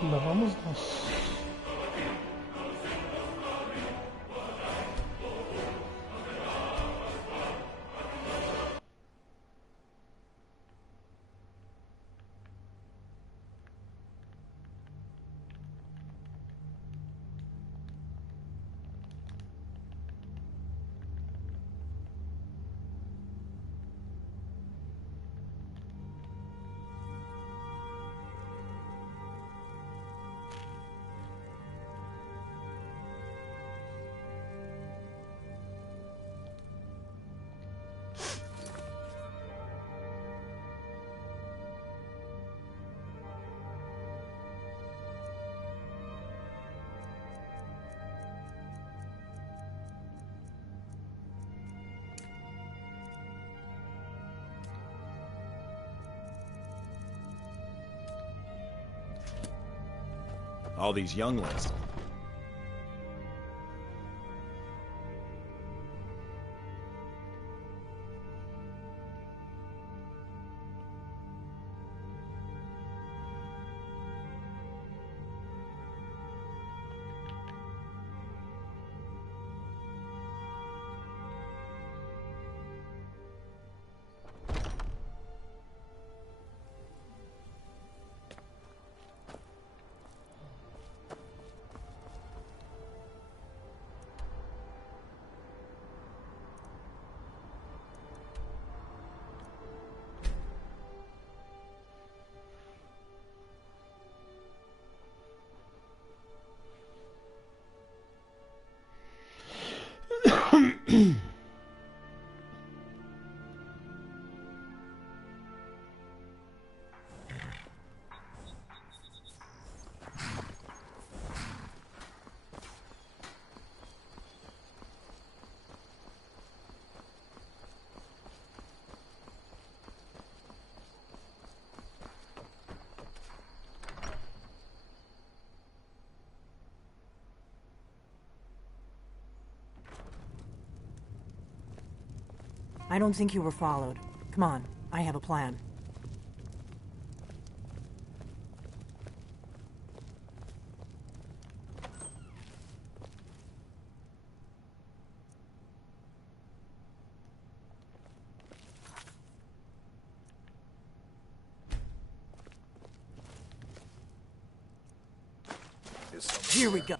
La vamos a... All these younglings. I don't think you were followed. Come on, I have a plan. Here we go.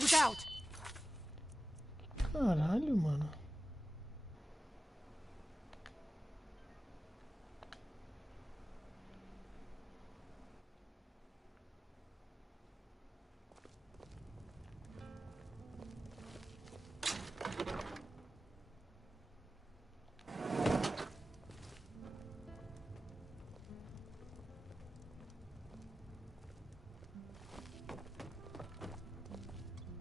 Look out! Caralho, mano.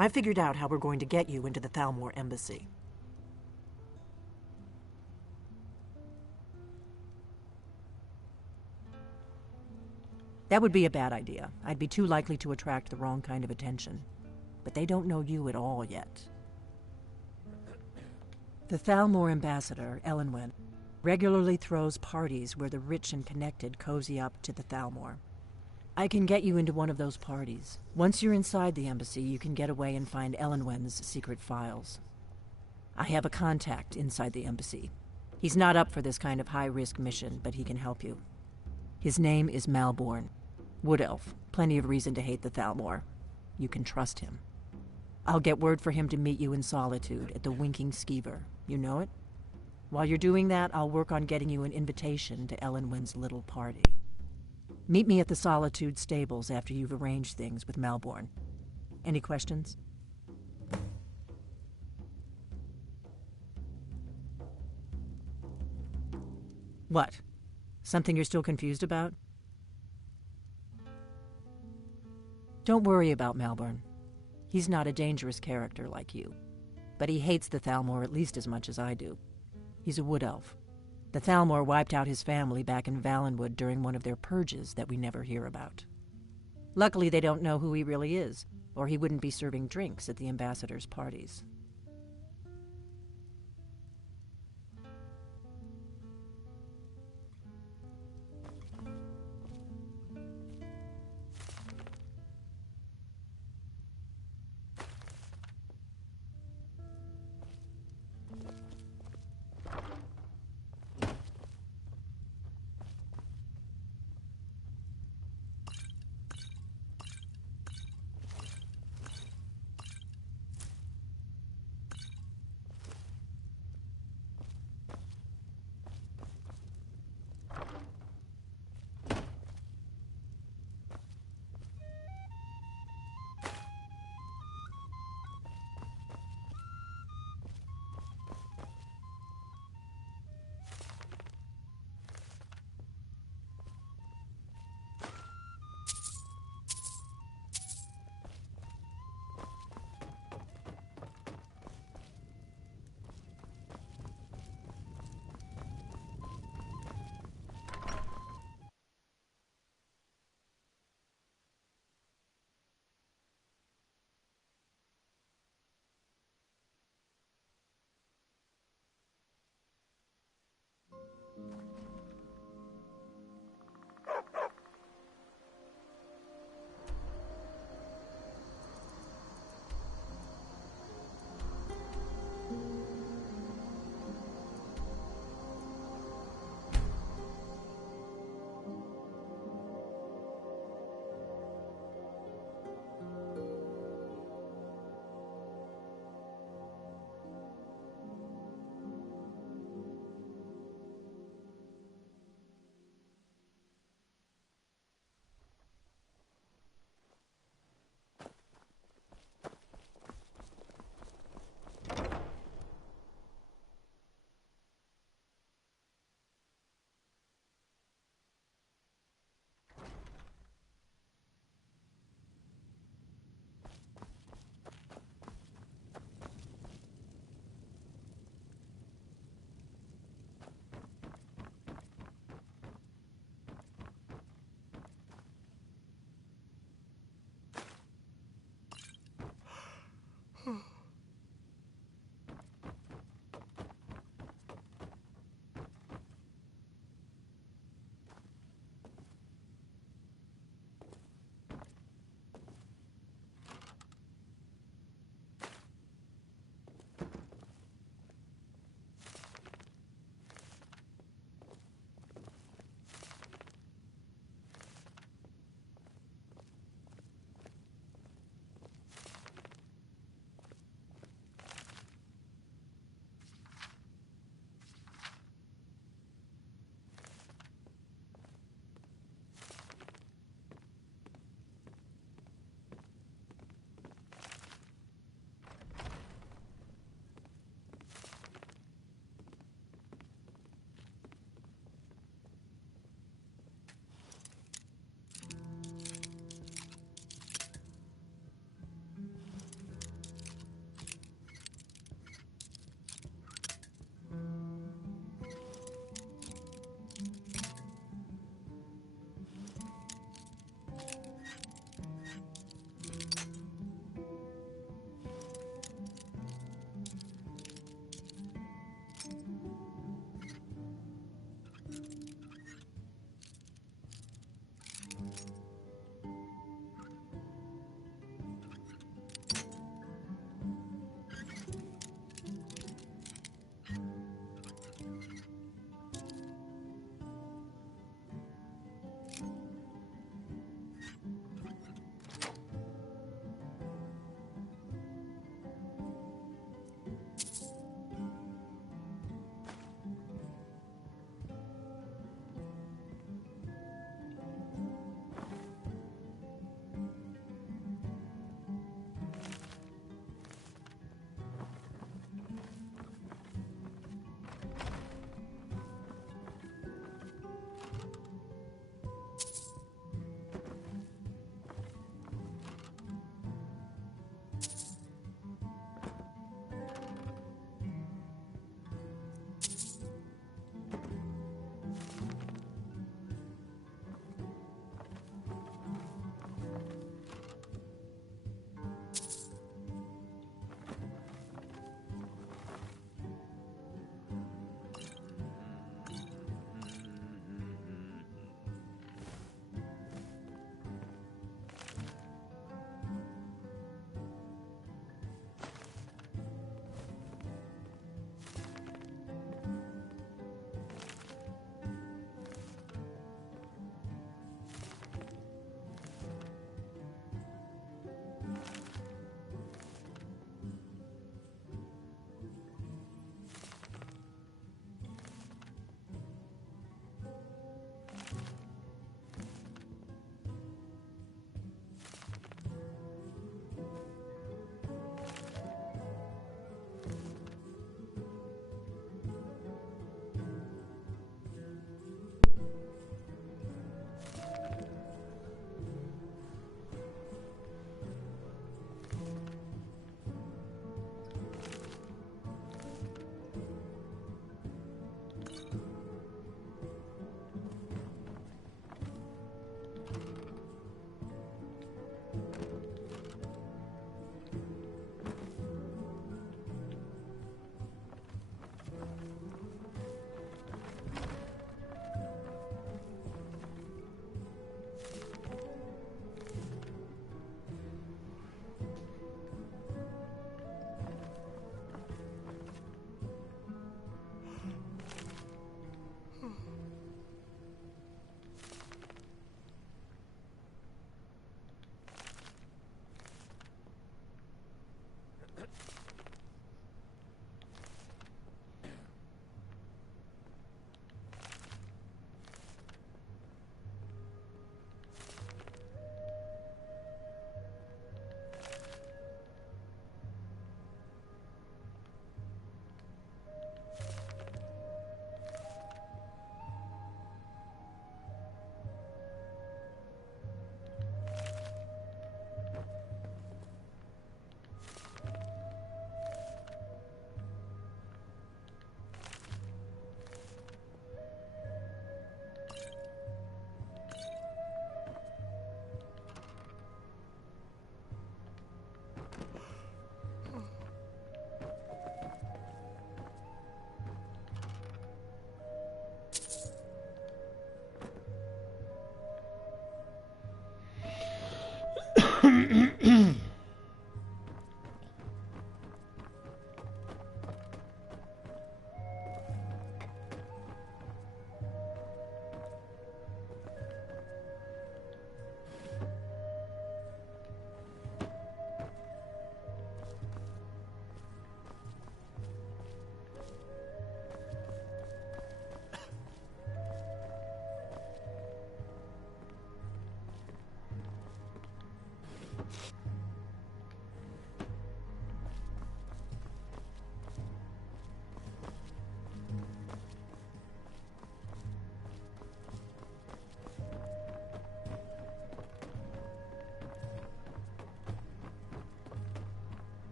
I figured out how we're going to get you into the Thalmor embassy. That would be a bad idea. I'd be too likely to attract the wrong kind of attention. But they don't know you at all yet. The Thalmor ambassador, Elenwen, regularly throws parties where the rich and connected cozy up to the Thalmor. I can get you into one of those parties. Once you're inside the embassy, you can get away and find Elenwen's secret files. I have a contact inside the embassy. He's not up for this kind of high-risk mission, but he can help you. His name is Malborn. Wood Elf. Plenty of reason to hate the Thalmor. You can trust him. I'll get word for him to meet you in Solitude at the Winking Skeever. You know it? While you're doing that, I'll work on getting you an invitation to Elenwen's little party. Meet me at the Solitude stables after you've arranged things with Malborn. Any questions? What? Something you're still confused about? Don't worry about Malborn. He's not a dangerous character like you. But he hates the Thalmor at least as much as I do. He's a wood elf. The Thalmor wiped out his family back in Valenwood during one of their purges that we never hear about. Luckily, they don't know who he really is, or he wouldn't be serving drinks at the ambassador's parties.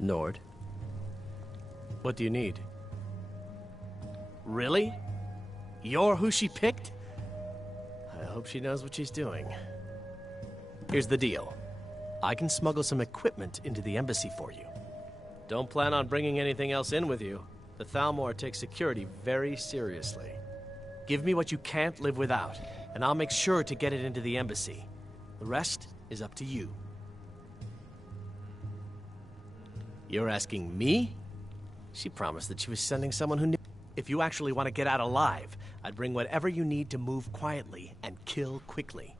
Nord. What do you need? Really? You're who she picked? I hope she knows what she's doing. Here's the deal. I can smuggle some equipment into the embassy for you. Don't plan on bringing anything else in with you. The Thalmor takes security very seriously. Give me what you can't live without, and I'll make sure to get it into the embassy. The rest is up to you. You're asking me? She promised that she was sending someone who knew. If you actually want to get out alive, I'd bring whatever you need to move quietly and kill quickly.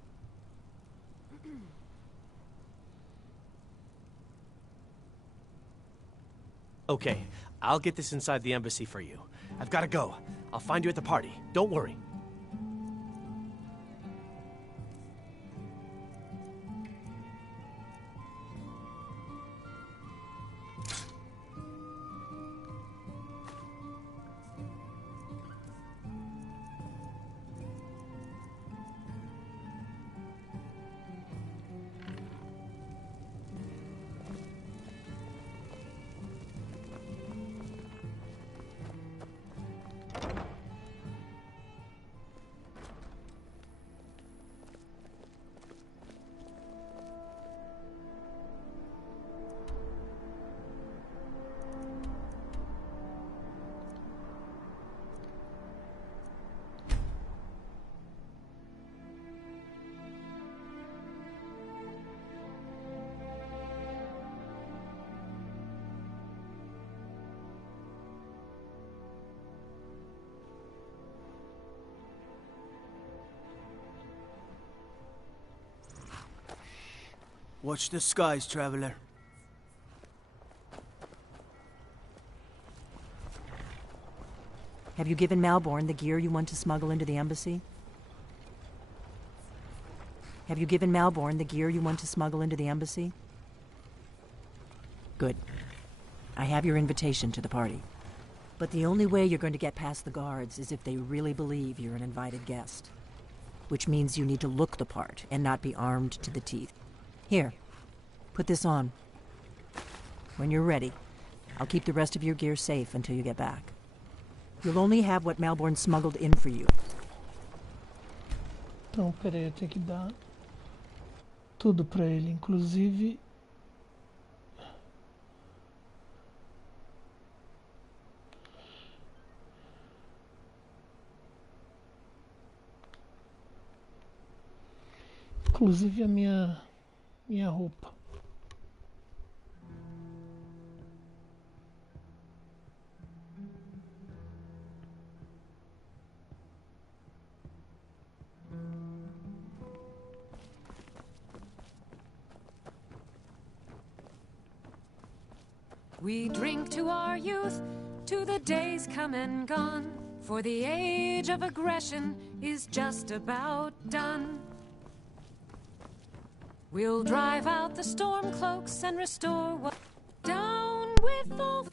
Okay, I'll get this inside the embassy for you. I've got to go. I'll find you at the party. Don't worry. Watch the skies, traveler. Have you given Malborn the gear you want to smuggle into the embassy? Have you given Malborn the gear you want to smuggle into the embassy? Good. I have your invitation to the party. But the only way you're going to get past the guards is if they really believe you're an invited guest. Which means you need to look the part and not be armed to the teeth. Here, put this on. When you're ready, I'll keep the rest of your gear safe until you get back. You'll only have what Malborn smuggled in for you. Então, peraí, eu tenho que dar tudo pra ele, inclusive... Inclusive a minha roupa. We drink to our youth, to the days come and gone, for the age of aggression is just about done. We'll drive out the storm cloaks and restore what down with all the...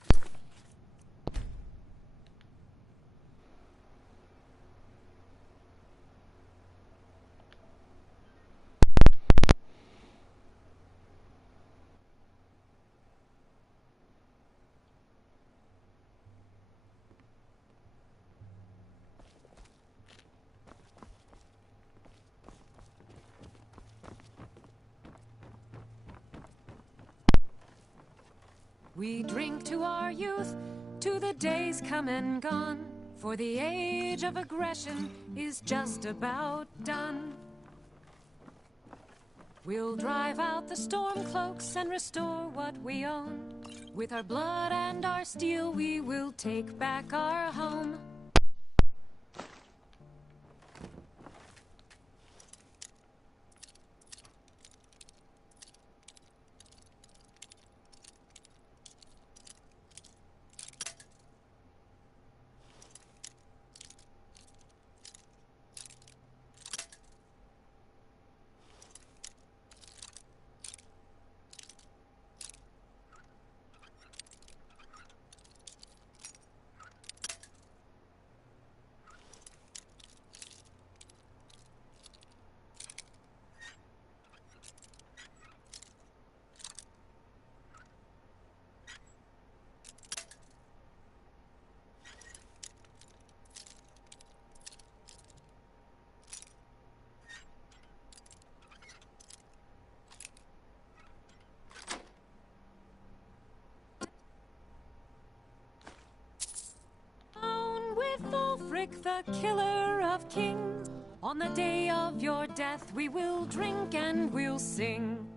We drink to our youth, to the days come and gone, for the age of aggression is just about done. We'll drive out the storm cloaks and restore what we own. With our blood and our steel we will take back our home. killer of kings. On the day of your death, we will drink and we'll sing.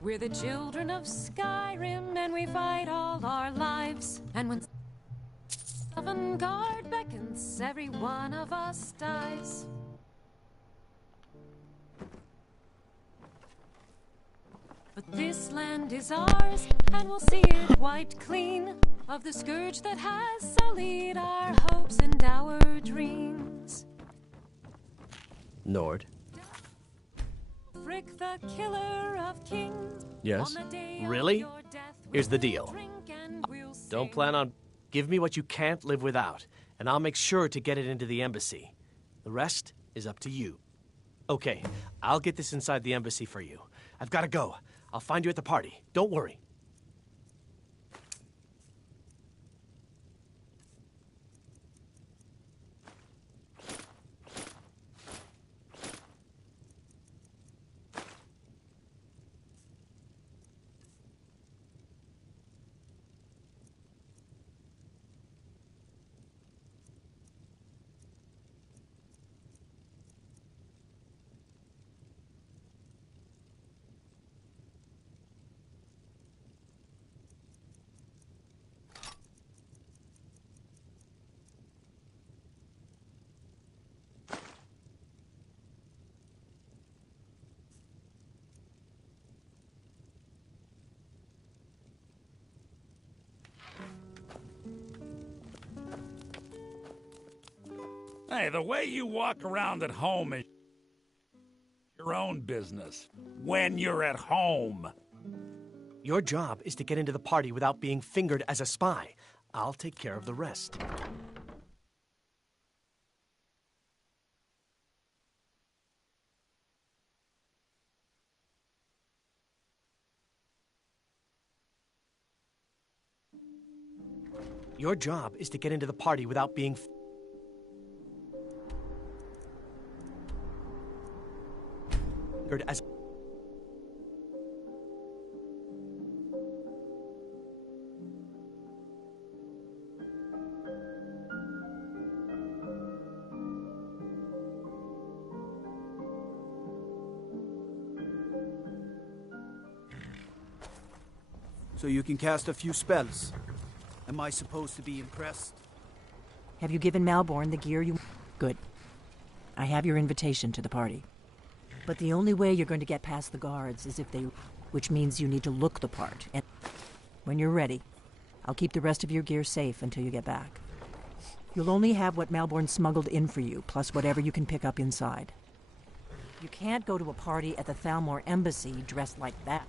We're the children of Skyrim, and we fight all our lives. And when Avant-Garde beckons, every one of us dies. But this land is ours, and we'll see it wiped clean of the scourge that has sullied our hopes and our dreams. Nord. Frick, the killer of kings. Yes? On the day of Really? your death, Here's the deal. drink and we'll Don't sing. plan on... Give me what you can't live without, and I'll make sure to get it into the embassy. The rest is up to you. Okay, I'll get this inside the embassy for you. I've got to go. I'll find you at the party. Don't worry. Hey, the way you walk around at home is your own business. When you're at home. Your job is to get into the party without being fingered as a spy. I'll take care of the rest. Your job is to get into the party without being fingered as... So you can cast a few spells. Am I supposed to be impressed? Have you given Malborn the gear you... Good. I have your invitation to the party. But the only way you're going to get past the guards is if they... Which means you need to look the part. And when you're ready, I'll keep the rest of your gear safe until you get back. You'll only have what Malborn smuggled in for you, plus whatever you can pick up inside. You can't go to a party at the Thalmor Embassy dressed like that.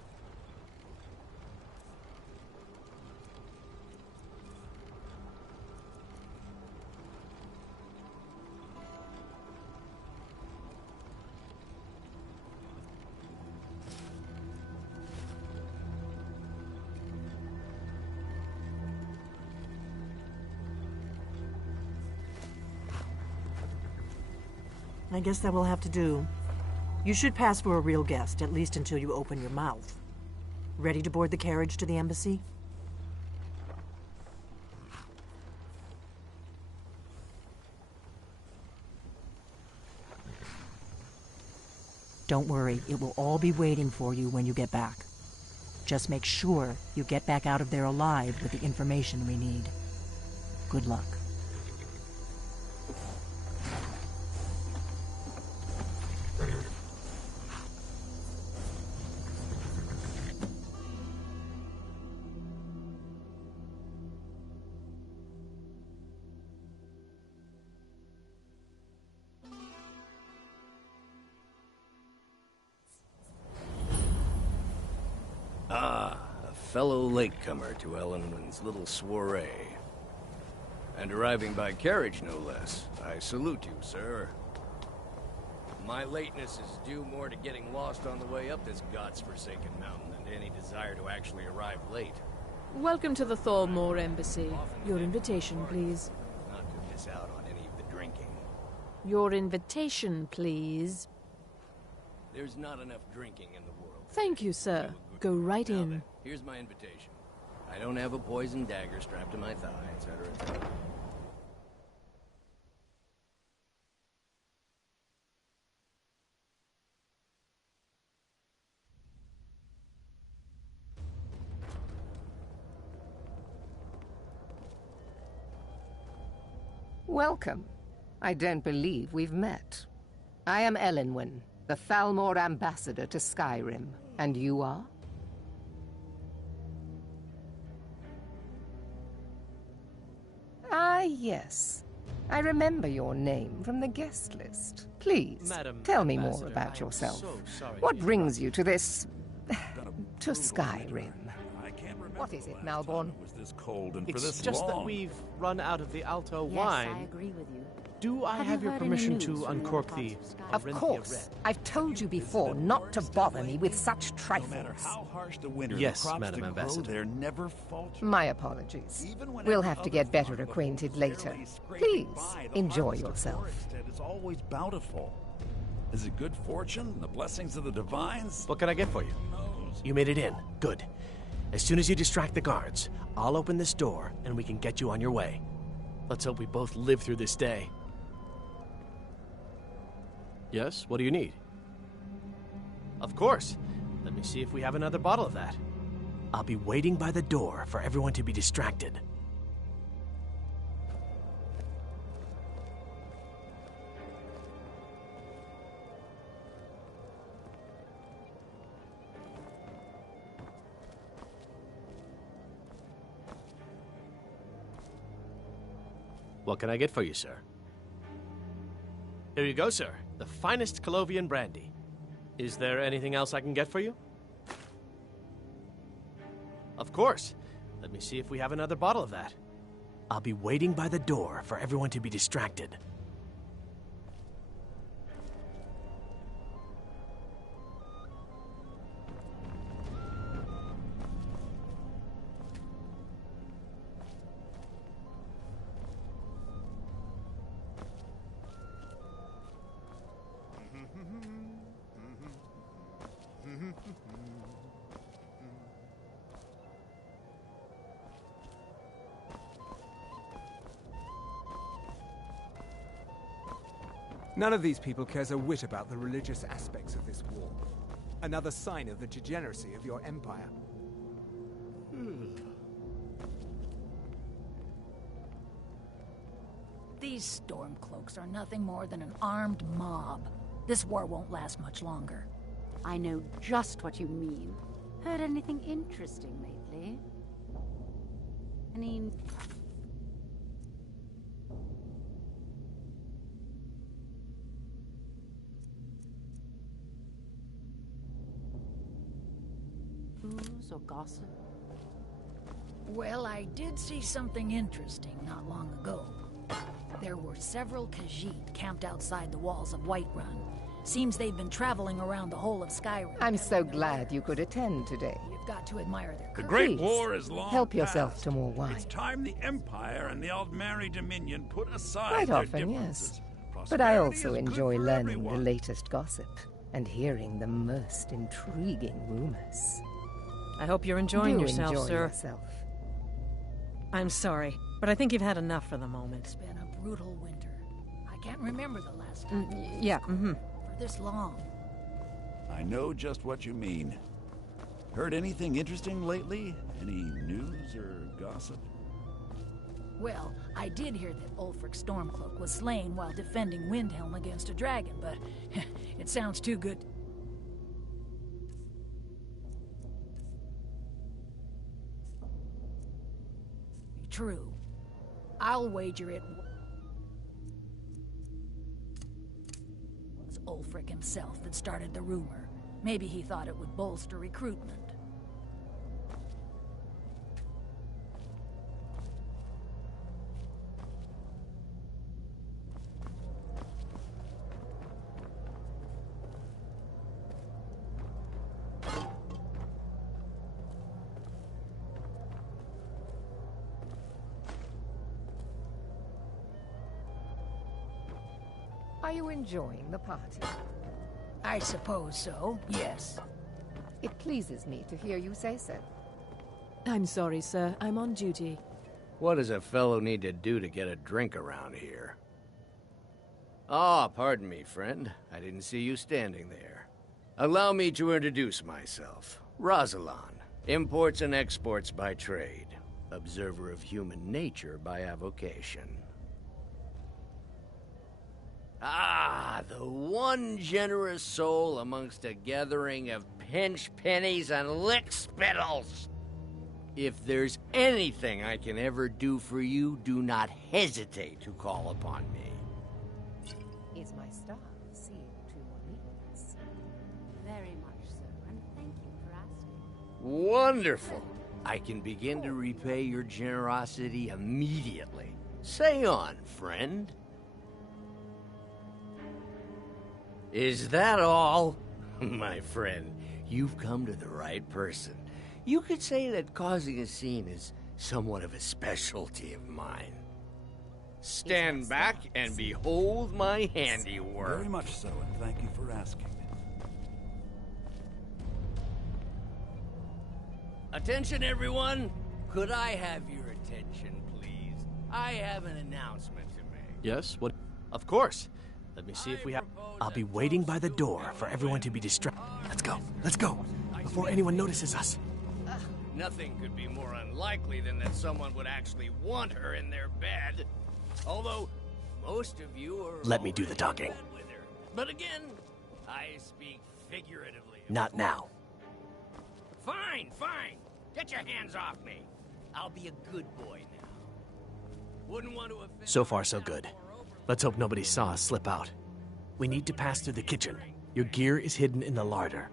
I guess that will have to do. You should pass for a real guest, at least until you open your mouth. Ready to board the carriage to the embassy? Don't worry, it will all be waiting for you when you get back. Just make sure you get back out of there alive with the information we need. Good luck. Ah, a fellow latecomer to Ellenwood's little soiree. And arriving by carriage, no less. I salute you, sir. My lateness is due more to getting lost on the way up this god's-forsaken mountain than to any desire to actually arrive late. Welcome to the Thalmor Embassy. Your invitation, please. Not to miss out on any of the drinking. Your invitation, please. There's not enough drinking in the world. Thank you, sir. Go right Now in. then, here's my invitation. I don't have a poisoned dagger strapped to my thigh, etc., etc. Welcome. I don't believe we've met. I am Elenwen, the Thalmor ambassador to Skyrim. And you are? Ah, yes. I remember your name from the guest list. Please, Madam tell me Ambassador, more about I'm yourself. so sorry What to brings you to this... to Skyrim? I can't remember What is the it, last Malborn? time it was this cold and for It's this just that long. we've run out of the Alto Yes, wine. I agree with you. Do I have your heard any permission news to from the uncork other the parts of Skyrim? Of Orinthia course. Red? I've told you before not to bother me with such No trifles. matter how harsh the winter, Yes, the crops Madam that Ambassador. grow there never falter. My apologies. Even when We'll every have to other get better farm of acquainted was later. barely scraping Please, by, the enjoy harvest of yourself. Forest is always bountiful. Is it good fortune? The blessings of the divines? What can I get for you? Who knows? You made it in. Good. As soon as you distract the guards, I'll open this door and we can get you on your way. Let's hope we both live through this day. Yes, what do you need? Of course. Let me see if we have another bottle of that. I'll be waiting by the door for everyone to be distracted. What can I get for you, sir? Here you go, sir. The finest Colovian brandy. Is there anything else I can get for you? Of course. Let me see if we have another bottle of that. I'll be waiting by the door for everyone to be distracted. None of these people cares a whit about the religious aspects of this war. Another sign of the degeneracy of your empire. These Stormcloaks are nothing more than an armed mob. This war won't last much longer. I know just what you mean. Heard anything interesting lately? Any... news or gossip? Well, I did see something interesting not long ago. There were several Khajiit camped outside the walls of Whiterun. Seems they've been traveling around the whole of Skyrim. I'm so glad you could attend today. You've got to admire their The courage. Great Please, War is long help yourself past. to more wine. It's time the Empire and the Aldmeri Dominion put aside Quite their often, differences. yes. But I Prosperity also is good enjoy for learning everyone. the latest gossip and hearing the most intriguing rumors. I hope you're enjoying Do yourself, enjoy sir. yourself. I'm sorry, but I think you've had enough for the moment. It's been a brutal winter. I can't remember the last time Yeah, for this long. I know just what you mean. Heard anything interesting lately? Any news or gossip? Well, I did hear that Ulfric Stormcloak was slain while defending Windhelm against a dragon, but it sounds too good. Be true. I'll wager it was Ulfric himself that started the rumor. Maybe he thought it would bolster recruitment. Are you enjoying the party? I suppose so, yes. It pleases me to hear you say so. I'm sorry, sir. I'm on duty. What does a fellow need to do to get a drink around here? Ah, pardon me, friend. I didn't see you standing there. Allow me to introduce myself. Rosalan, imports and exports by trade. Observer of human nature by avocation. Ah, the one generous soul amongst a gathering of pinch pennies and lick spittles. If there's anything I can ever do for you, do not hesitate to call upon me. Is my staff seeing to your needs? Very much so, and thank you for asking. Wonderful. I can begin to repay your generosity immediately. Say on, friend. Is that all? My friend, you've come to the right person. You could say that causing a scene is somewhat of a specialty of mine. Stand back and behold my handiwork. Very much so, and thank you for asking. Attention, everyone. Could I have your attention, please? I have an announcement to make. Yes? What? Of course. Let me see if we have... I'll be waiting by the door for everyone to be distracted. Let's go. Let's go. Before anyone notices us. Nothing could be more unlikely than that someone would actually want her in their bed. Although, most of you are... Let me do the talking. With her. But again, I speak figuratively. Not now. Fine, fine. Get your hands off me. I'll be a good boy now. Wouldn't want to offend... So far, so good. Let's hope nobody saw us slip out. We need to pass through the kitchen. Your gear is hidden in the larder.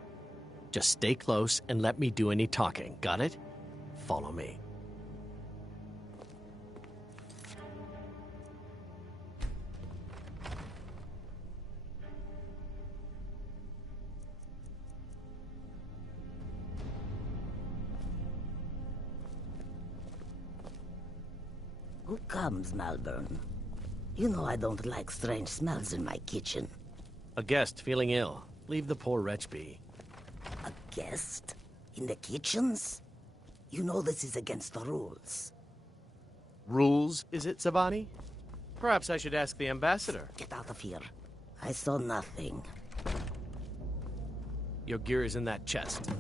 Just stay close and let me do any talking. Got it? Follow me. Who comes, Malvern? You know I don't like strange smells in my kitchen. A guest feeling ill. Leave the poor wretch be. A guest? In the kitchens? You know this is against the rules. Rules, is it, Savani? Perhaps I should ask the ambassador. Get out of here. I saw nothing. Your gear is in that chest.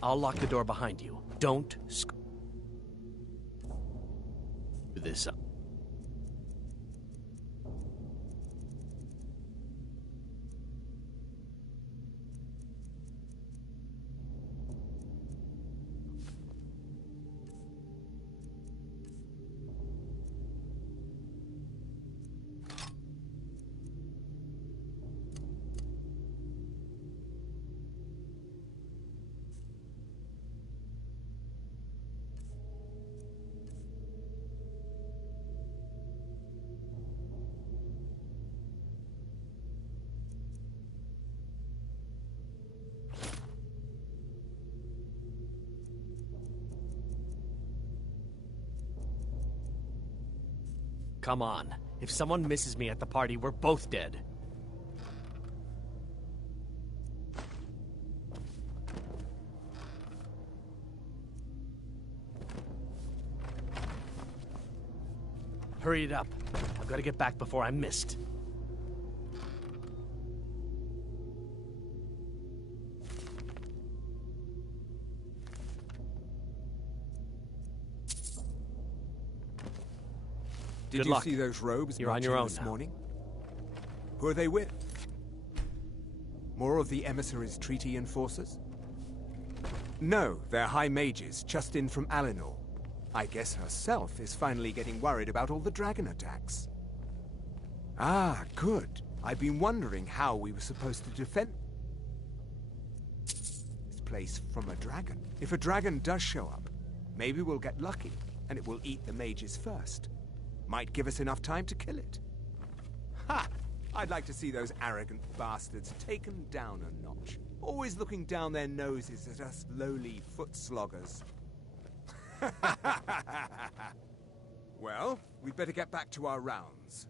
I'll lock the door behind you. Don't screw this up. Come on. If someone misses me at the party, we're both dead. Hurry it up. I've got to get back before I'm missed. Did you see those robes You're on your own this now. morning? Who are they with? More of the emissaries' treaty enforcers? No, they're high mages, just in from Alinor. I guess herself is finally getting worried about all the dragon attacks. Ah, good. I've been wondering how we were supposed to defend this place from a dragon. If a dragon does show up, maybe we'll get lucky, and it will eat the mages first. Might give us enough time to kill it. Ha! I'd like to see those arrogant bastards taken down a notch. Always looking down their noses at us lowly foot sloggers. Well, we'd better get back to our rounds.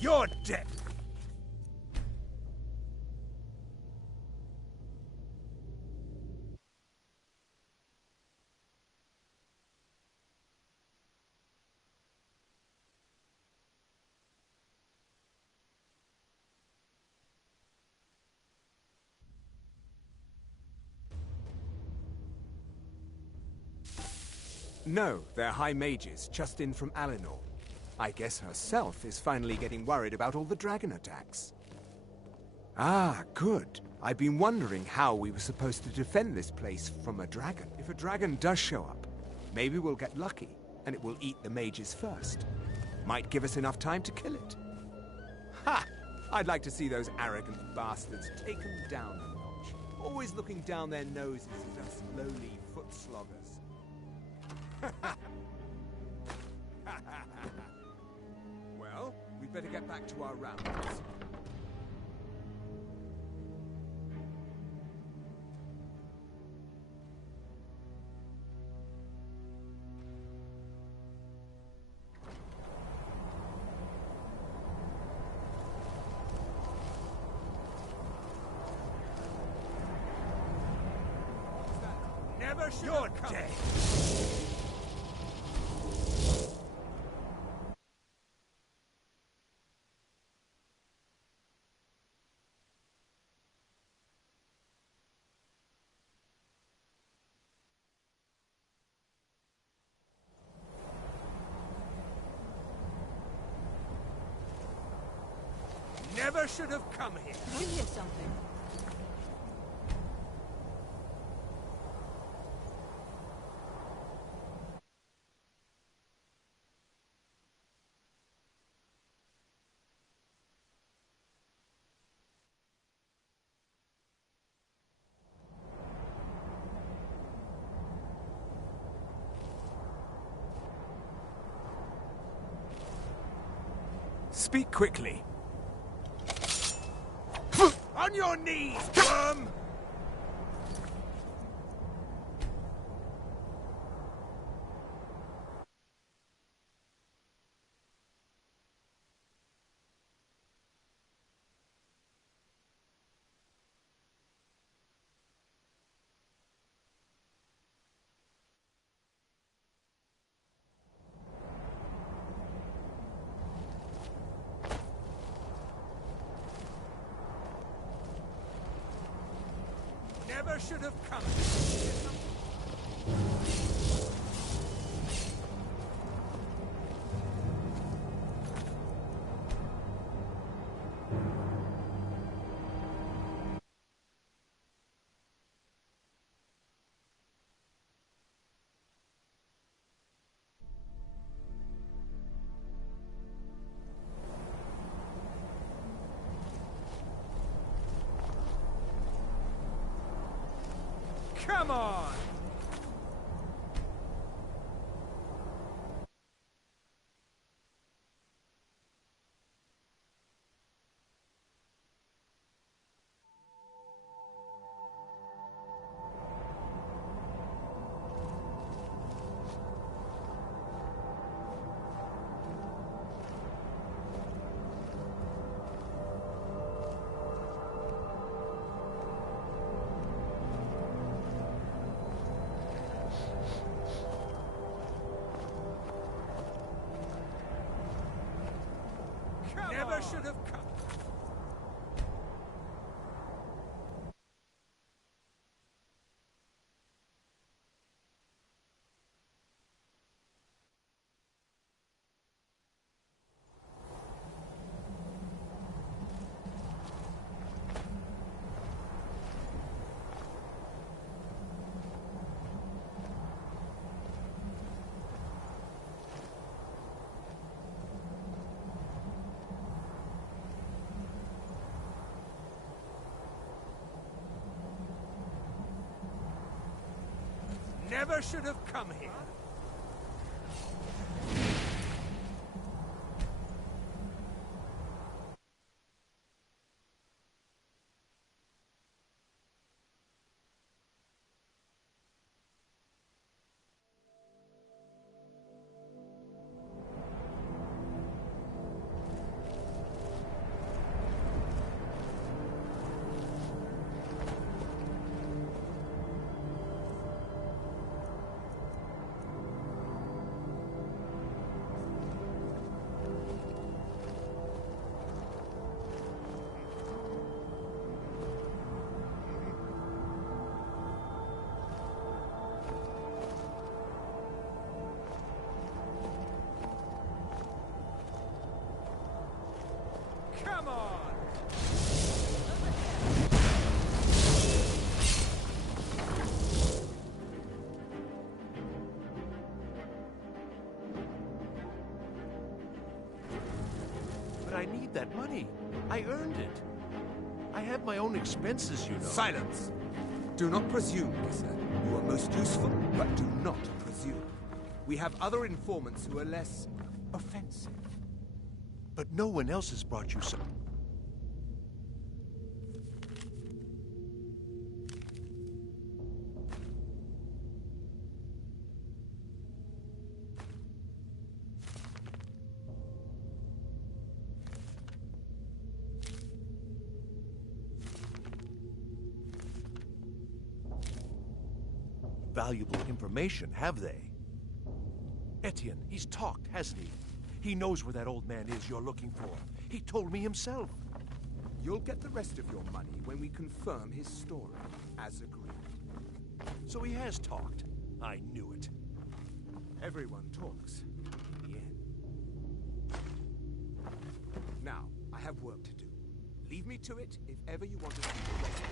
You're dead! No, they're high mages, just in from Alinor. I guess herself is finally getting worried about all the dragon attacks. Ah, good. I've been wondering how we were supposed to defend this place from a dragon. If a dragon does show up, maybe we'll get lucky, and it will eat the mages first. Might give us enough time to kill it. Ha! I'd like to see those arrogant bastards taken down a notch. Always looking down their noses at us lowly foot sloggers. Well, we'd better get back to our rounds. Never should You're dead! Never should have come here. You hear something? Speak quickly. On your knees, worm! Never should have come. Come on! Never should have come. Never should have come here. need that money. I earned it. I have my own expenses, you know. Silence! Do not presume, Kisser. You are most useful, but do not presume. We have other informants who are less offensive. But no one else has brought you some. Valuable information, have they? Etienne, he's talked, hasn't he? He knows where that old man is you're looking for. He told me himself. You'll get the rest of your money when we confirm his story, as agreed. So he has talked. I knew it. Everyone talks, in the end. Now, I have work to do. Leave me to it if ever you want to see the rest of it.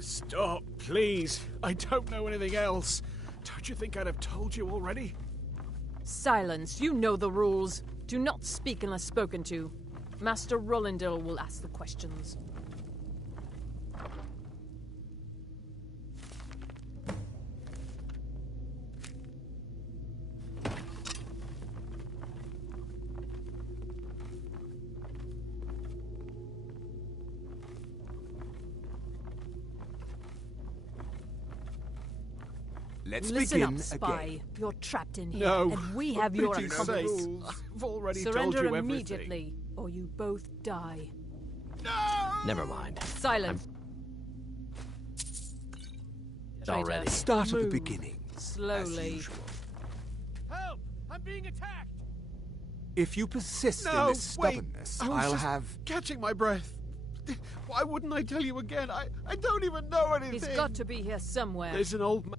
Stop, please. I don't know anything else. Don't you think I'd have told you already? Silence. You know the rules. Do not speak unless spoken to. Master Rollindale will ask the questions. Let's Listen begin up, spy. again. You're trapped in here, No, and we for have your pity's accomplice. sake. I've already Surrender told you everything. immediately, or you both die. Never mind. Silence. Already. Start Move. at the beginning. Slowly. Help! I'm being attacked! If you persist in No, this wait. stubbornness, I was I'll just have... catching my breath. Why wouldn't I tell you again? I don't even know anything. He's got to be here somewhere. There's an old man.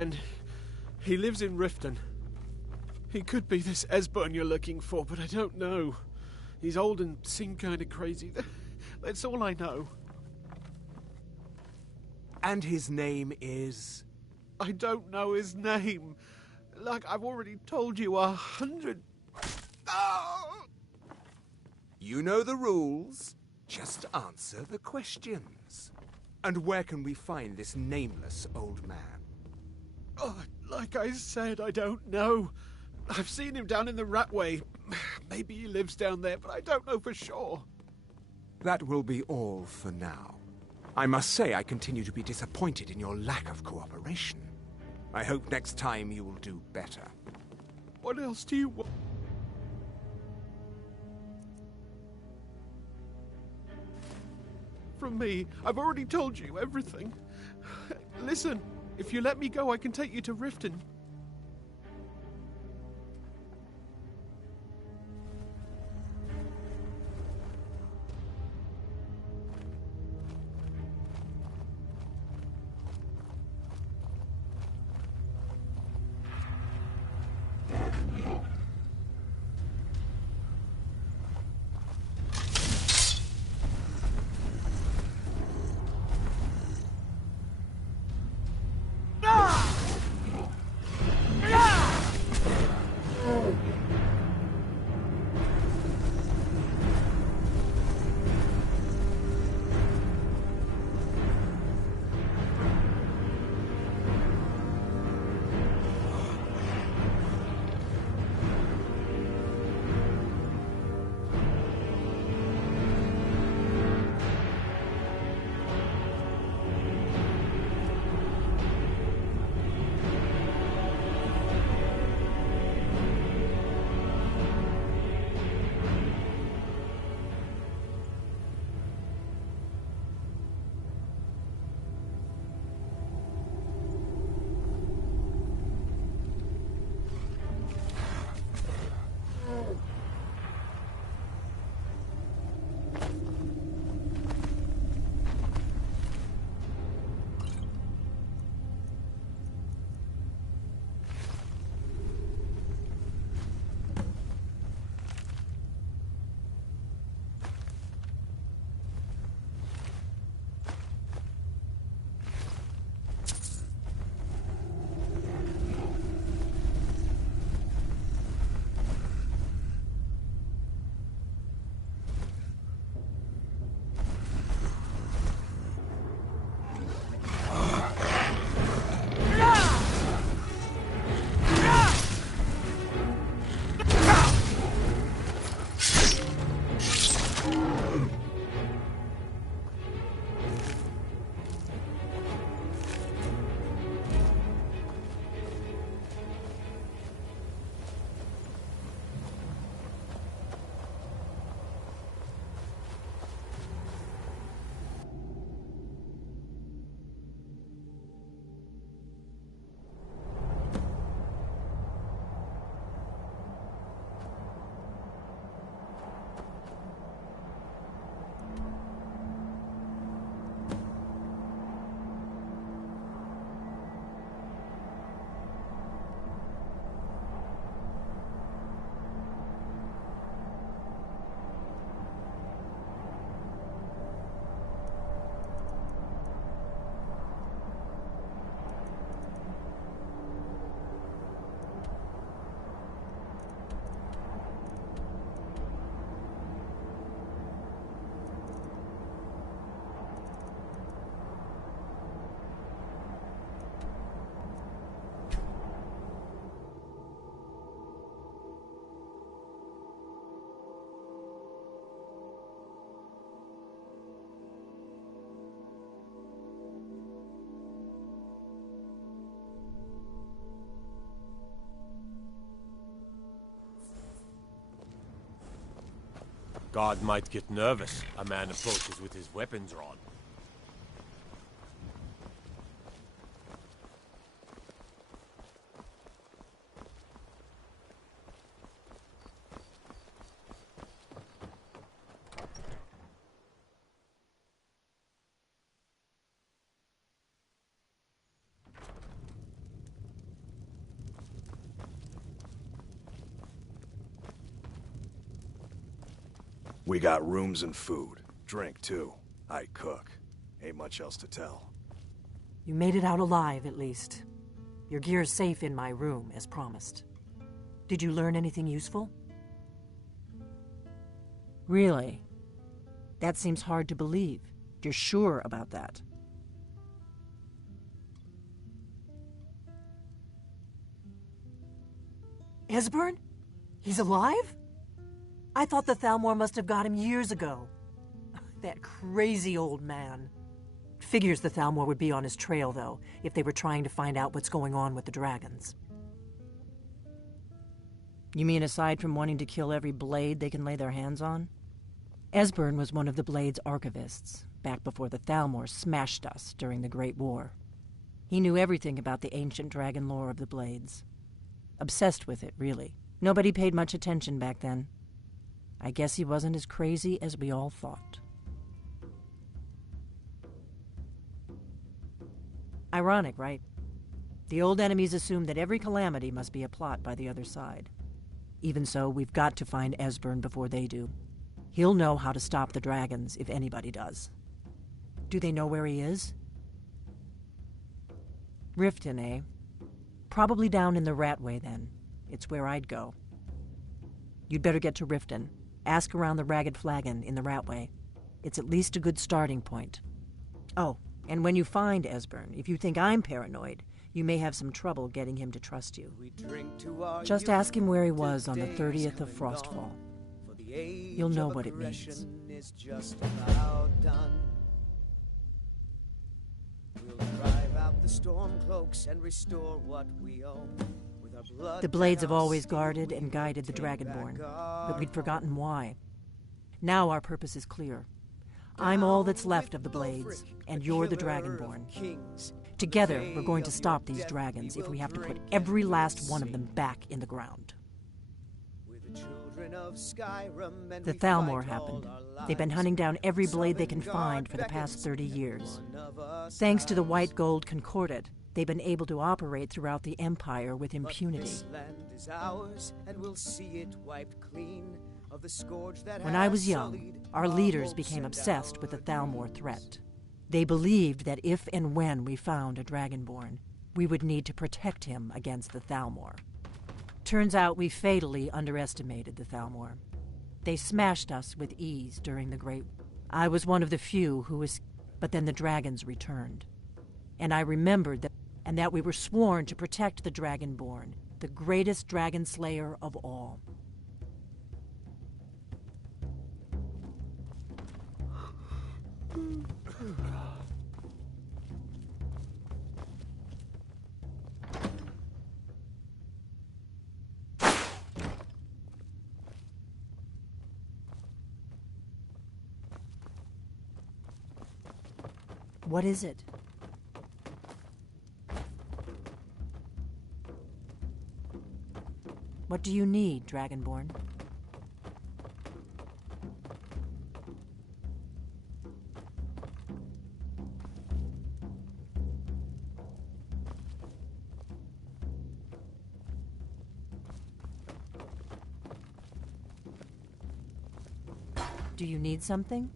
And he lives in Riften. He could be this Esbern you're looking for, but I don't know. He's old and seemed kind of crazy. That's all I know. And his name is... I don't know his name. Like I've already told you 100... Oh! You know the rules. Just answer the questions. And where can we find this nameless old man? Oh, like I said, I don't know. I've seen him down in the Ratway. Maybe he lives down there, but I don't know for sure. That will be all for now. I must say I continue to be disappointed in your lack of cooperation. I hope next time you will do better. What else do you want? From me, I've already told you everything. Listen, if you let me go, I can take you to Riften. Guard might get nervous. A man approaches with his weapons drawn. We got rooms and food. Drink, too. I cook. Ain't much else to tell. You made it out alive, at least. Your gear's safe in my room, as promised. Did you learn anything useful? Really? That seems hard to believe. You're sure about that? Esbern? He's alive? I thought the Thalmor must have got him years ago. That crazy old man. Figures the Thalmor would be on his trail, though, if they were trying to find out what's going on with the dragons. You mean aside from wanting to kill every blade they can lay their hands on? Esbern was one of the Blade's archivists, back before the Thalmor smashed us during the Great War. He knew everything about the ancient dragon lore of the Blades. Obsessed with it, really. Nobody paid much attention back then. I guess he wasn't as crazy as we all thought. Ironic, right? The old enemies assume that every calamity must be a plot by the other side. Even so, we've got to find Esbern before they do. He'll know how to stop the dragons, if anybody does. Do they know where he is? Riften, eh? Probably down in the Ratway, then. It's where I'd go. You'd better get to Riften. Ask around the Ragged Flagon in the Ratway. It's at least a good starting point. Oh, and when you find Esbern, if you think I'm paranoid, you may have some trouble getting him to trust you. Just ask him where he was on the 30th of Frostfall. You'll know what it means. We'll drive out the storm cloaks and restore what we own. The Blades have always guarded and guided the Dragonborn, but we'd forgotten why. Now our purpose is clear. I'm all that's left of the Blades, and you're the Dragonborn. Together, we're going to stop these dragons if we have to put every last one of them back in the ground. The Thalmor happened. They've been hunting down every blade they can find for the past 30 years. Thanks to the White Gold Concordat, they've been able to operate throughout the Empire with impunity. When I was young, our leaders became obsessed with the Thalmor threat. They believed that if and when we found a Dragonborn, we would need to protect him against the Thalmor. Turns out we fatally underestimated the Thalmor. They smashed us with ease during the Great War. I was one of the few who was, but then the dragons returned. And I remembered that we were sworn to protect the Dragonborn, the greatest dragon slayer of all. What is it? What do you need, Dragonborn? Do you need something?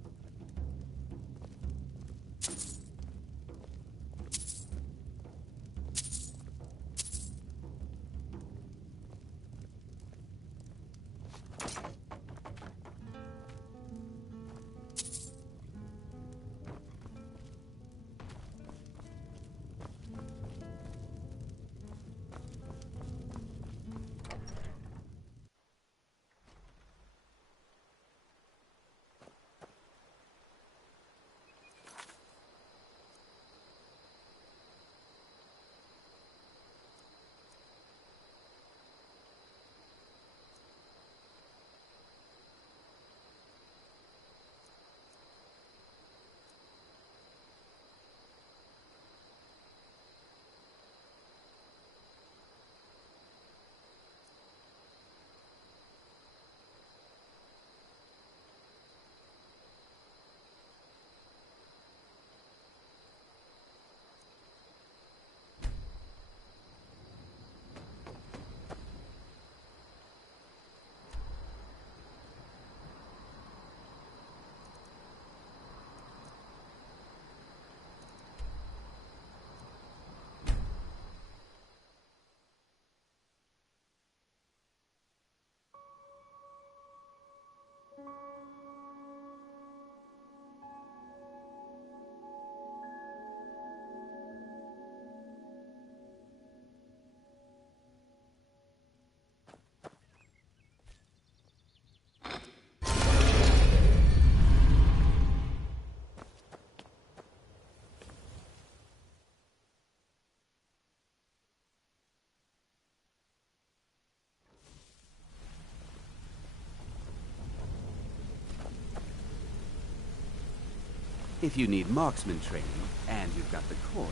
If you need marksman training, and you've got the coin,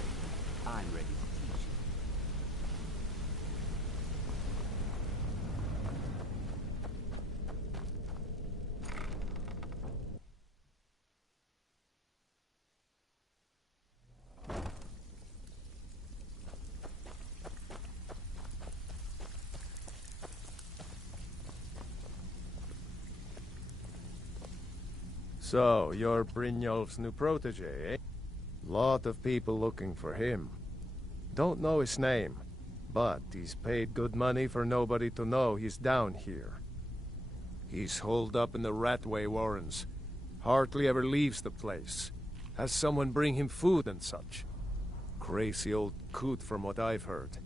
I'm ready to teach you. So, you're Brynjolf's new protege, eh? Lot of people looking for him. Don't know his name, but he's paid good money for nobody to know he's down here. He's holed up in the Ratway Warrens. Hardly ever leaves the place. Has someone bring him food and such. Crazy old coot from what I've heard.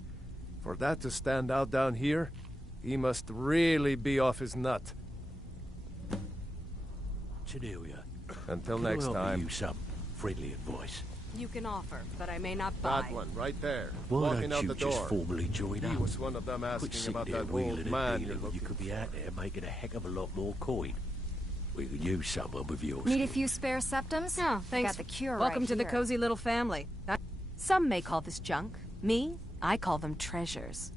For that to stand out down here, he must really be off his nut. Cornelia, Until can I next offer time. you some friendly advice? You can offer, but I may not buy. That one, right there. Why Walking don't out you the just door. formally join He up? was one of them Quit asking sitting about there that wheeling old and man dealing you're when looking you could be out there making a heck of a lot more coin. We could use someone with yours. Need a few spare septums? Oh, thanks. Got the cure Welcome right to the here. cozy little family. Some may call this junk. Me, I call them treasures.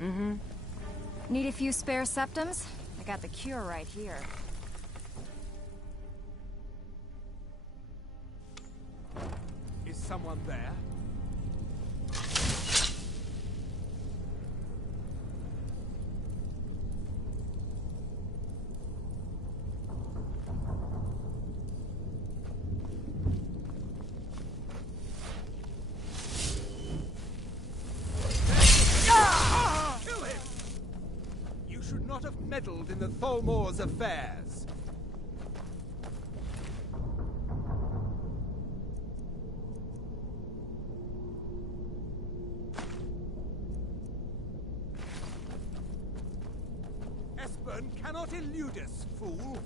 Mm-hmm. Need a few spare septums? I got the cure right here. Is someone there? Meddled in the Tholmore's affairs. Esbern cannot elude us, fool.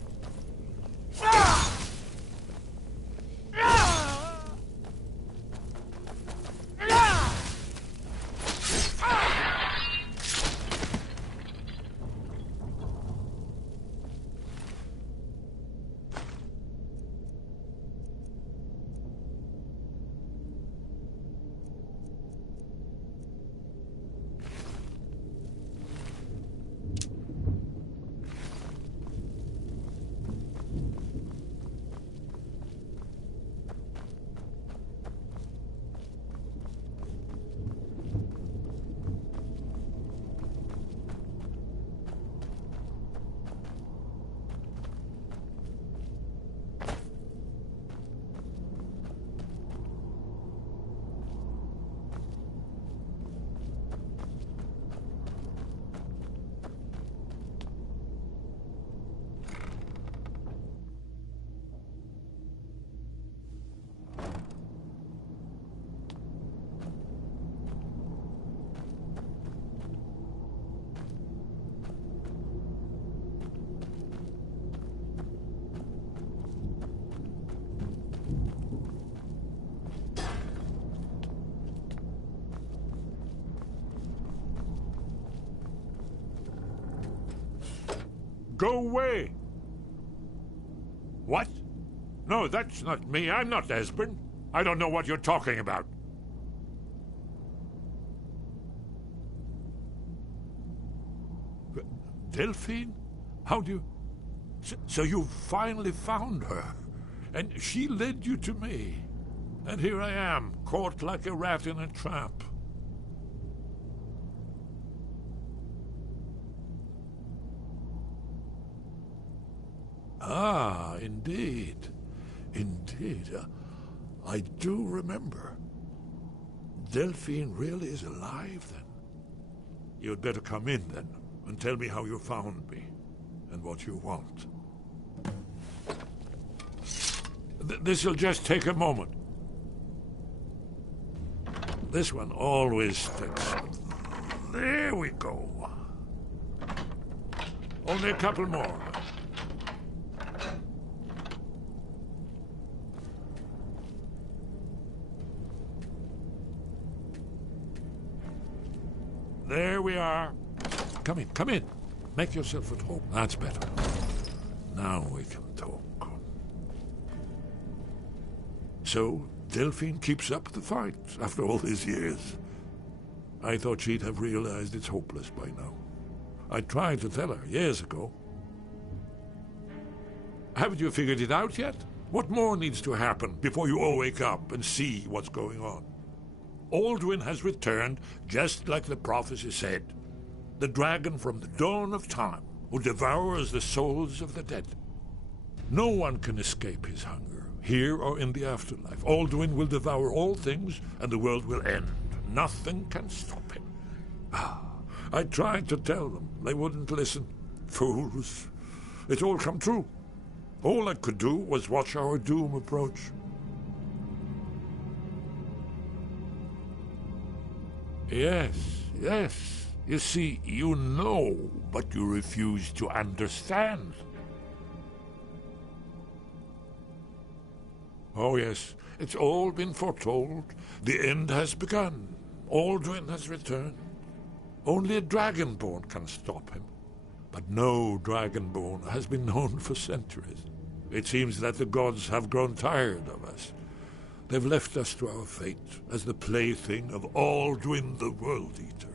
Go away! What? No, that's not me. I'm not Esbern. I don't know what you're talking about. Delphine? How do you... So you finally found her, and she led you to me. And here I am, caught like a rat in a trap. Ah, indeed. Indeed. I do remember. Delphine really is alive, then? You'd better come in, then, and tell me how you found me, and what you want. This'll just take a moment. This one always takes... There we go. Only a couple more. There we are. Come in, come in. Make yourself at home. That's better. Now we can talk. So, Delphine keeps up the fight after all these years. I thought she'd have realized it's hopeless by now. I tried to tell her years ago. Haven't you figured it out yet? What more needs to happen before you all wake up and see what's going on? Alduin has returned, just like the prophecy said. The dragon from the dawn of time, who devours the souls of the dead. No one can escape his hunger, here or in the afterlife. Alduin will devour all things, and the world will end. Nothing can stop him. I tried to tell them. They wouldn't listen. Fools. It's all come true. All I could do was watch our doom approach. Yes, yes. You see, you know, but you refuse to understand. Oh, yes, it's all been foretold. The end has begun. Alduin has returned. Only a dragonborn can stop him. But no dragonborn has been known for centuries. It seems that the gods have grown tired of us. They've left us to our fate as the plaything of Alduin the World Eater.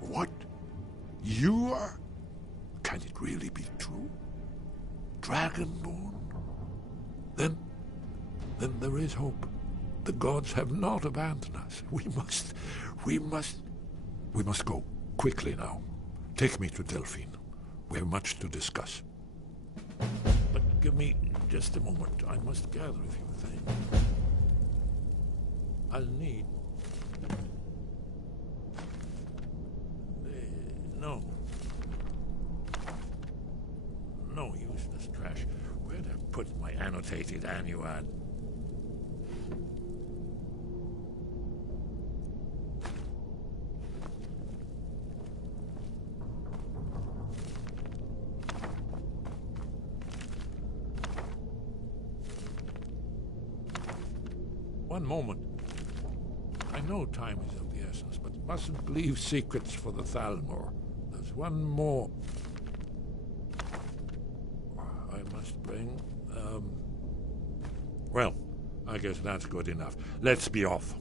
What? You are? Can it really be true? Dragonborn? Then there is hope. The gods have not abandoned us. We must go. Quickly now. Take me to Delphine. We have much to discuss. But give me just a moment. I must gather a few things. I'll need... No. No useless trash. Where'd I put my annotated annuad? One moment. I know time is of the essence, but mustn't leave secrets for the Thalmor. There's one more I must bring. Well, I guess that's good enough. Let's be off.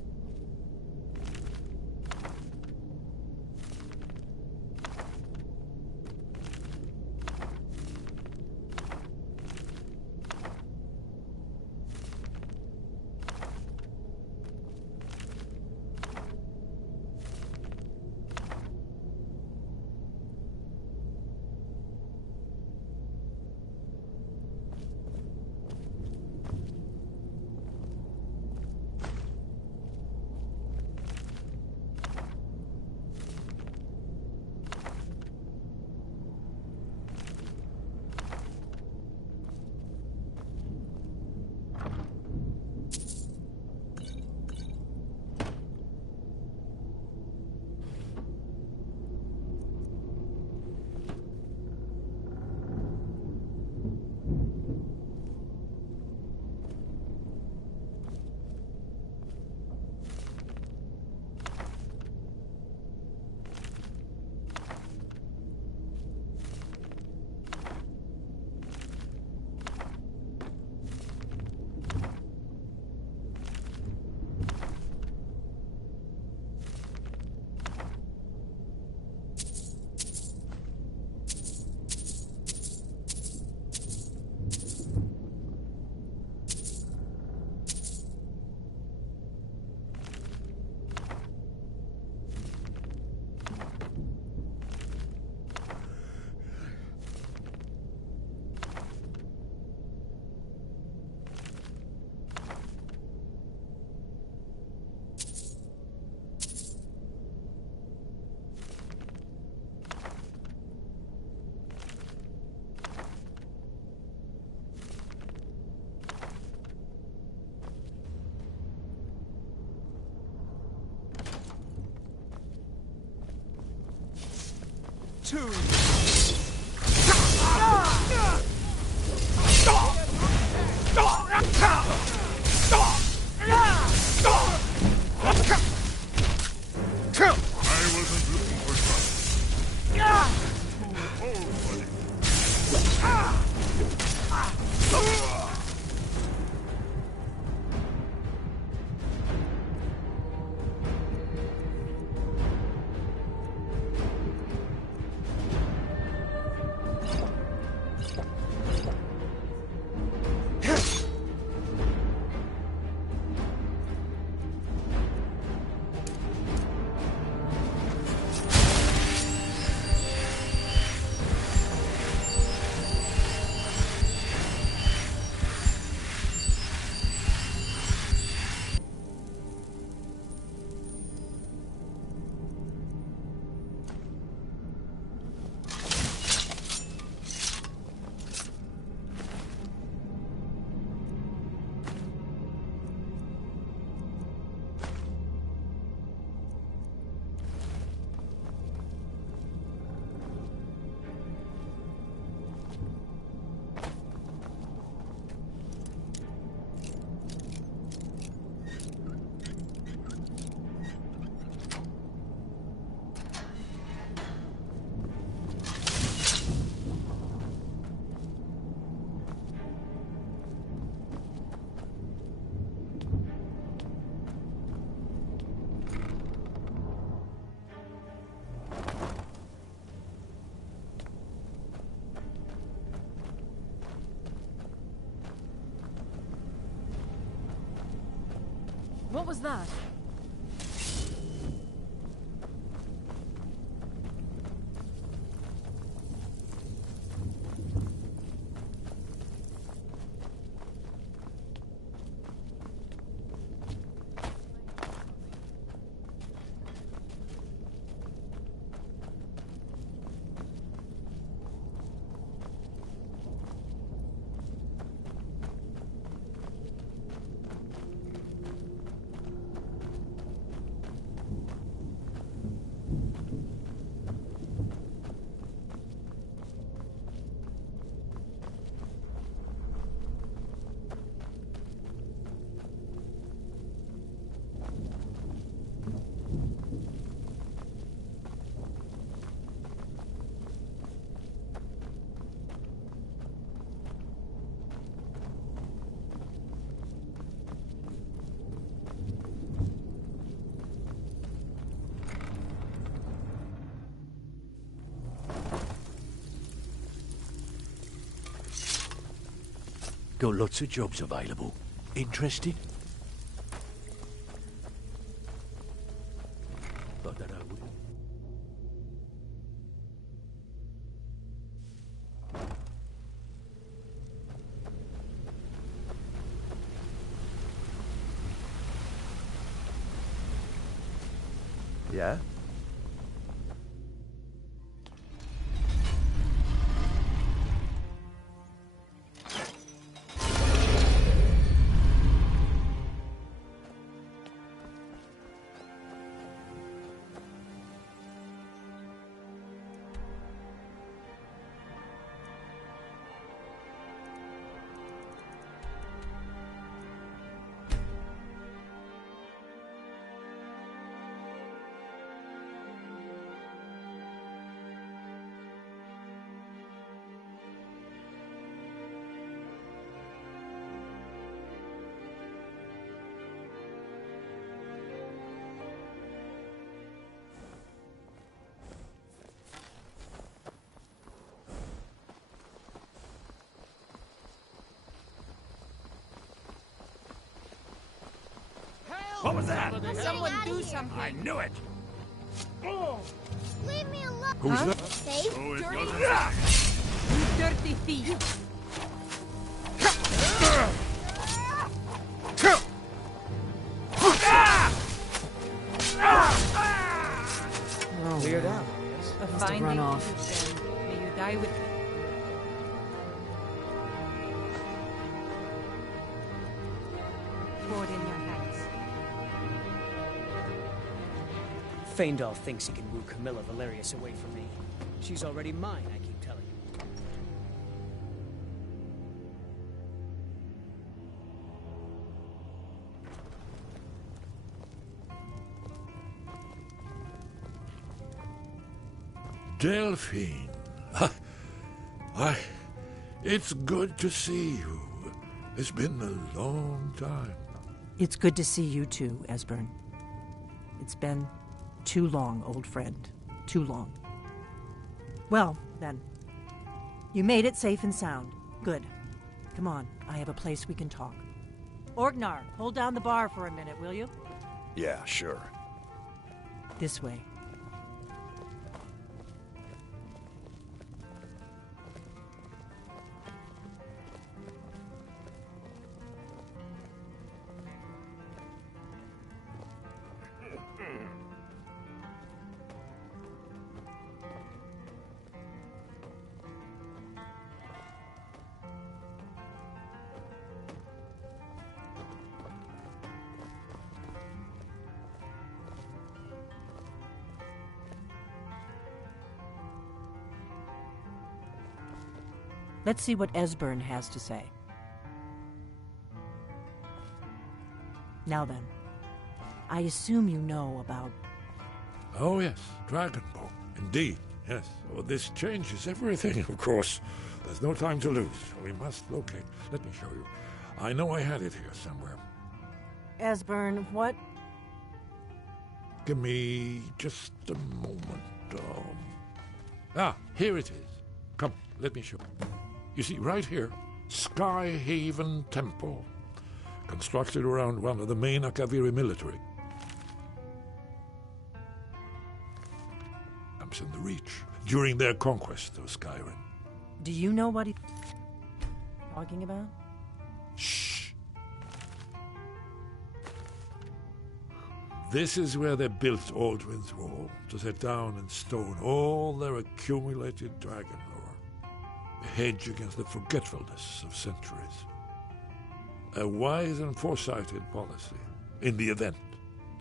What was that? Got lots of jobs available. Interested? I don't know. Yeah? What was that? Someone do something. I knew it. Oh. Leave me alone. Who's that? Safe? So it Dirty? doesn't- You dirty thief! Oh, Cleared out. A Must have fine run thing off. to do, then. May you die with... Board in your hands. Feindal thinks he can woo Camilla Valerius away from me. She's already mine, I keep telling you. Delphine. It's good to see you. It's been a long time. It's good to see you too, Esbern. It's been too long, old friend. Too long. Well, then. You made it safe and sound. Good. Come on, I have a place we can talk. Orgnar, hold down the bar for a minute, will you? Yeah, sure. This way. Let's see what Esbern has to say. Now then, I assume you know about... Oh yes, Dragonborn. Indeed, yes. Oh, this changes everything, of course. There's no time to lose. We must locate. Let me show you. I know I had it here somewhere. Esbern, what? Give me just a moment. Here it is. Come, let me show you. You see, right here, Skyhaven Temple, constructed around one of the main Akaviri military. Camps in the Reach, during their conquest of Skyrim. Do you know what he's talking about? Shh. This is where they built Aldwin's Wall, to set down in stone all their accumulated dragon lore. A hedge against the forgetfulness of centuries. A wise and foresighted policy, in the event.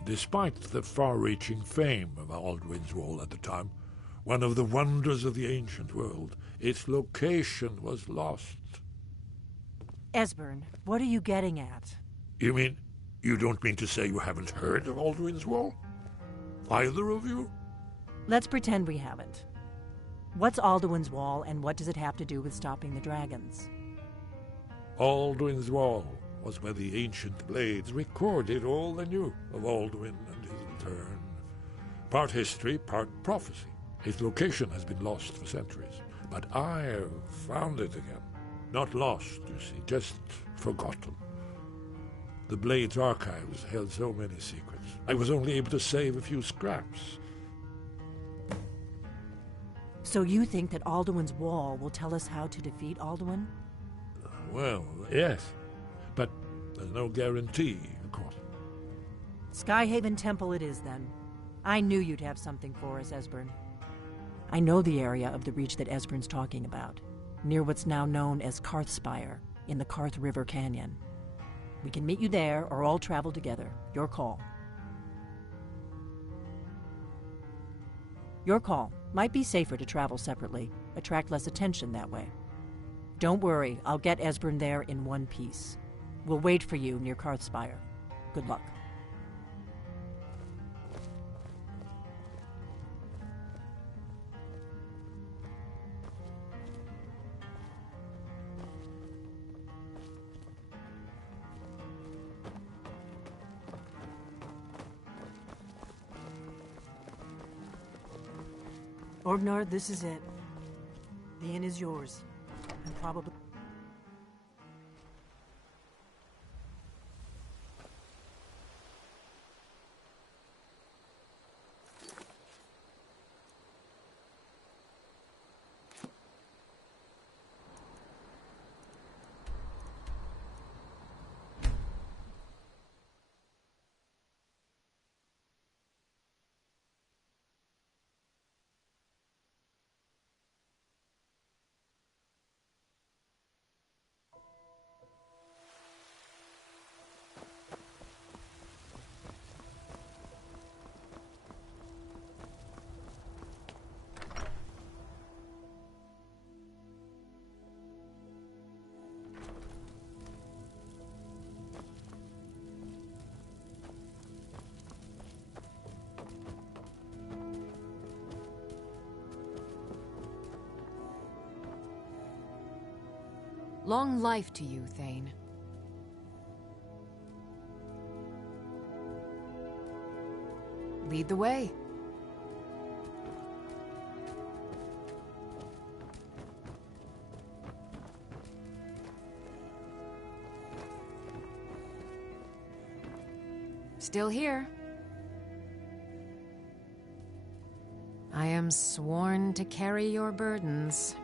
Despite the far-reaching fame of Aldwin's Wall at the time, one of the wonders of the ancient world, its location was lost. Esbern, what are you getting at? You mean, you don't mean to say you haven't heard of Aldwin's Wall? Either of you? Let's pretend we haven't. What's Alduin's Wall, and what does it have to do with stopping the dragons? Alduin's Wall was where the ancient blades recorded all they knew of Alduin and his return. Part history, part prophecy. His location has been lost for centuries, but I have found it again. Not lost, you see, just forgotten. The Blades archives held so many secrets. I was only able to save a few scraps. So you think that Alduin's Wall will tell us how to defeat Alduin? Well, yes. But there's no guarantee, of course. Skyhaven Temple it is, then. I knew you'd have something for us, Esbern. I know the area of the Reach that Esbern's talking about, near what's now known as Karthspire, in the Karth River Canyon. We can meet you there, or all travel together. Your call. Your call. Might be safer to travel separately, attract less attention that way. Don't worry, I'll get Esbern there in one piece. We'll wait for you near Karthspire. Good luck. Orgnar, this is it. The inn is yours. And probably... Long life to you, Thane. Lead the way. Still here. I am sworn to carry your burdens.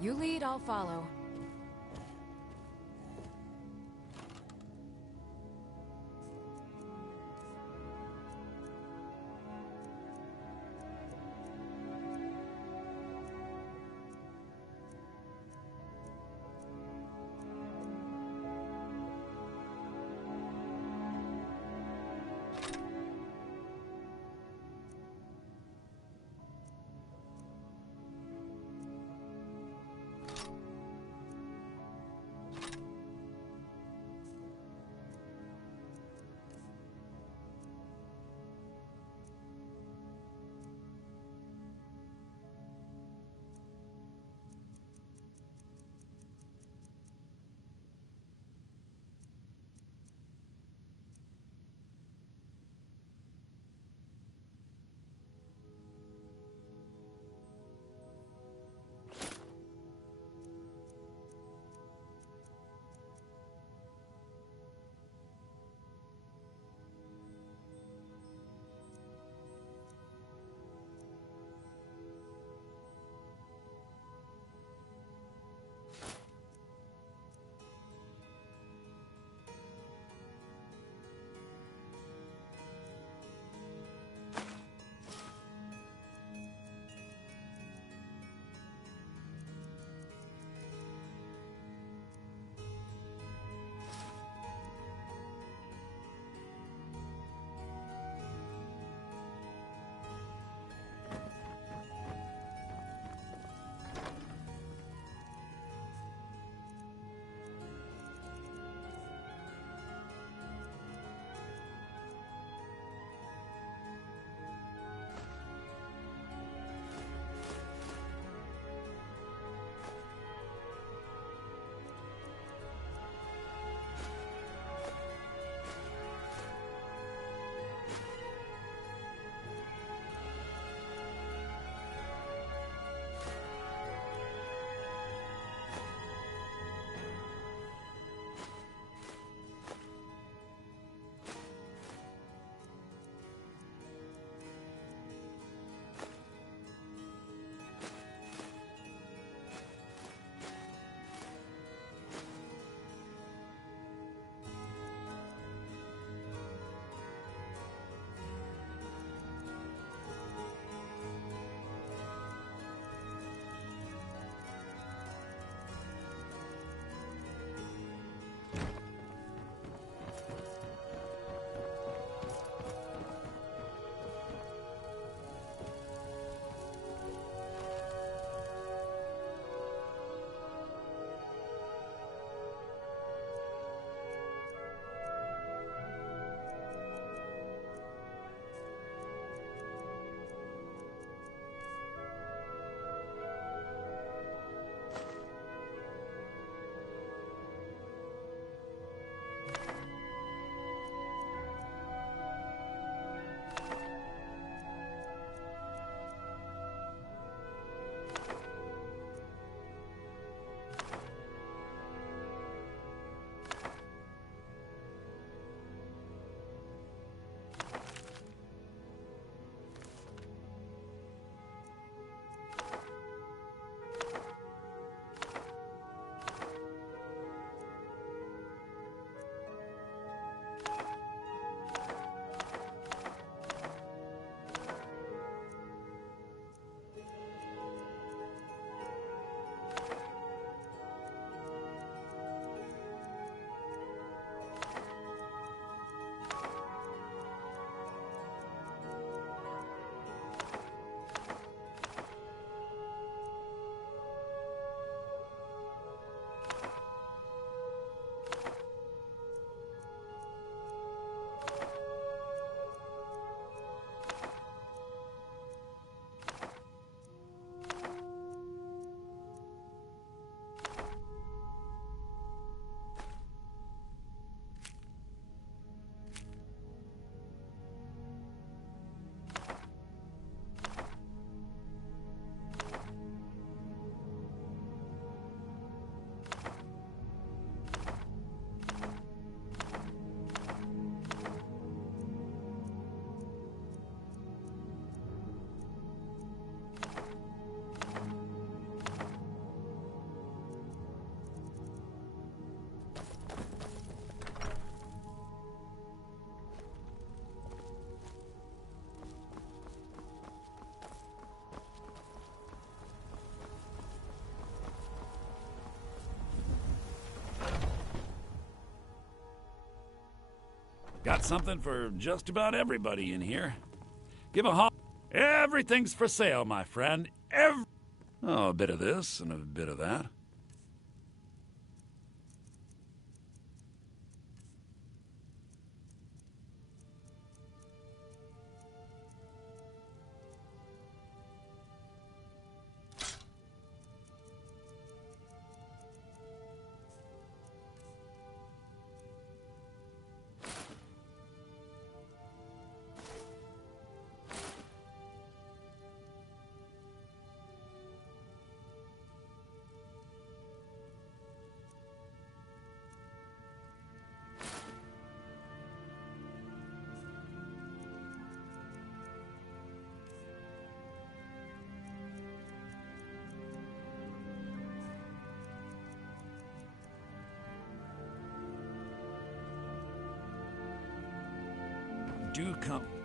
You lead, I'll follow. Got something for just about everybody in here. Give a holler. Everything's for sale, my friend. Oh, a bit of this and a bit of that. Do come.